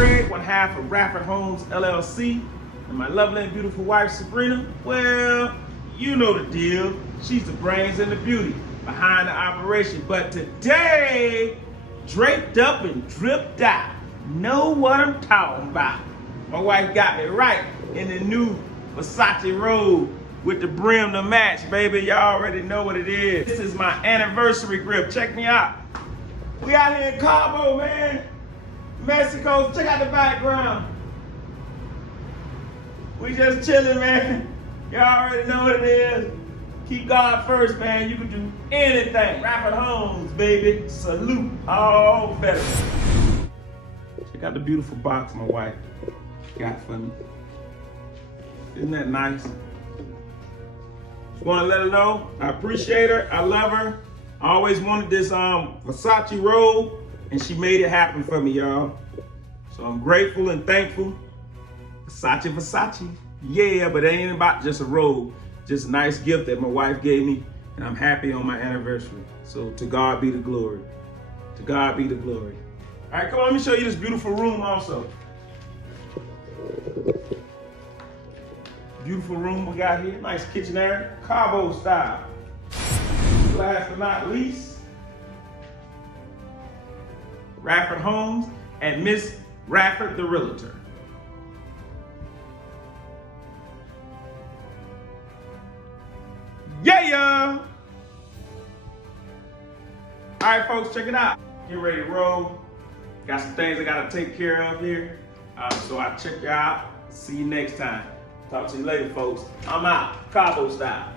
Greg, one half of Radford Homes, LLC, and my lovely and beautiful wife, Sabrina. Well, you know the deal. She's the brains and the beauty behind the operation. But today, draped up and dripped out. Know what I'm talking about. My wife got me right in the new Versace robe with the brim to match, baby. Y'all already know what it is. This is my anniversary grip. Check me out. We out here in Cabo, man. Mexico. Check out the background. We just chilling, man. Y'all already know what it is. Keep God first, man. You can do anything. Radford Homes, baby. Salute all better. Check out the beautiful box my wife got for me. Isn't that nice? Just want to let her know I appreciate her. I love her. I always wanted this Versace robe, and she made it happen for me, y'all. So I'm grateful and thankful. Versace. Yeah, but it ain't about just a robe. Just a nice gift that my wife gave me, and I'm happy on my anniversary. So to God be the glory. To God be the glory. All right, come on, let me show you this beautiful room also. Beautiful room we got here. Nice kitchen area, Cabo style. Last but not least, Radford Homes and Miss Radford the Realtor. Yeah! All right, folks, check it out. Get ready to roll. Got some things I gotta take care of here. So I'll check you out. See you next time. Talk to you later, folks. I'm out, Cabo style.